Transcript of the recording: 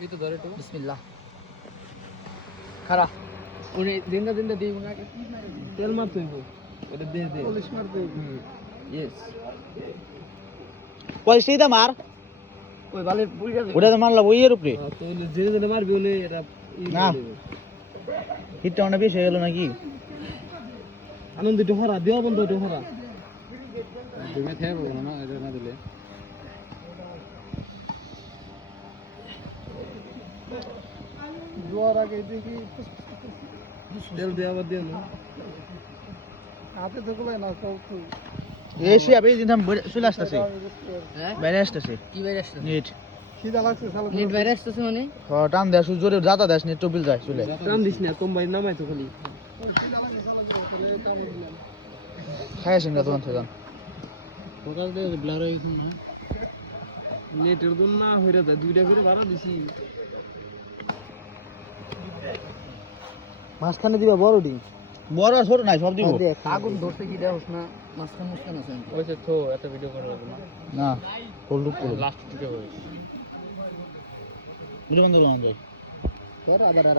এই তো ধরে তো বিসমিল্লাহ খারা উনি দিনটা দিই উনাকে তেল মারতে হইব এটা দে দে পলিশ মারতে ইয়েস পয়সা দিতে মার ওই বালের বুড়িটা ওটা তো মারলাম ওই এর উপরে তো জেনে জেনে মারবি ওনে এটা না। হিটটা অনেক বেশি হয়ে গেল নাকি আনন্দ ডোহরা দেওয়া বন্ধ ডোহরা তুমি খেয়ে বলো না এটা না দিলে জোয়ার আগে দেখি তেল দেওয়া বাদ দিয়ে না হাতে তো গুলাই না সব তো এসি আপনি দিন চলে আসতেছে হ্যাঁ বাইরে আসতেছে কি বাইরে আসছে নেট খিদা লাগছে শালা নেট বাইরে আসতেছে মানে টান দেয় জোরে যাতা দেয় নেট টপিল যায় চলে টান দিস না কম বাইরে নামাই তো খালি খাইছেন না তোমার থেকে ফোকাস দিয়ে ব্লার হয়ে গেছে নেটের জন্য না হইরা যায় দুইটা করে ভাড়া দিছি মাঝখানে দিবা বড় ডিম বড় আর ছোট নাই সব দিব আগুন ধরতে কি দেওস না মাঝখান মাঝখান আছে ওইসে তো একটা ভিডিও করা যাবে না না হোল্ড করো লাস্ট দিকে হয়েছে ভিডিও বন্ধ করলাম আবার আর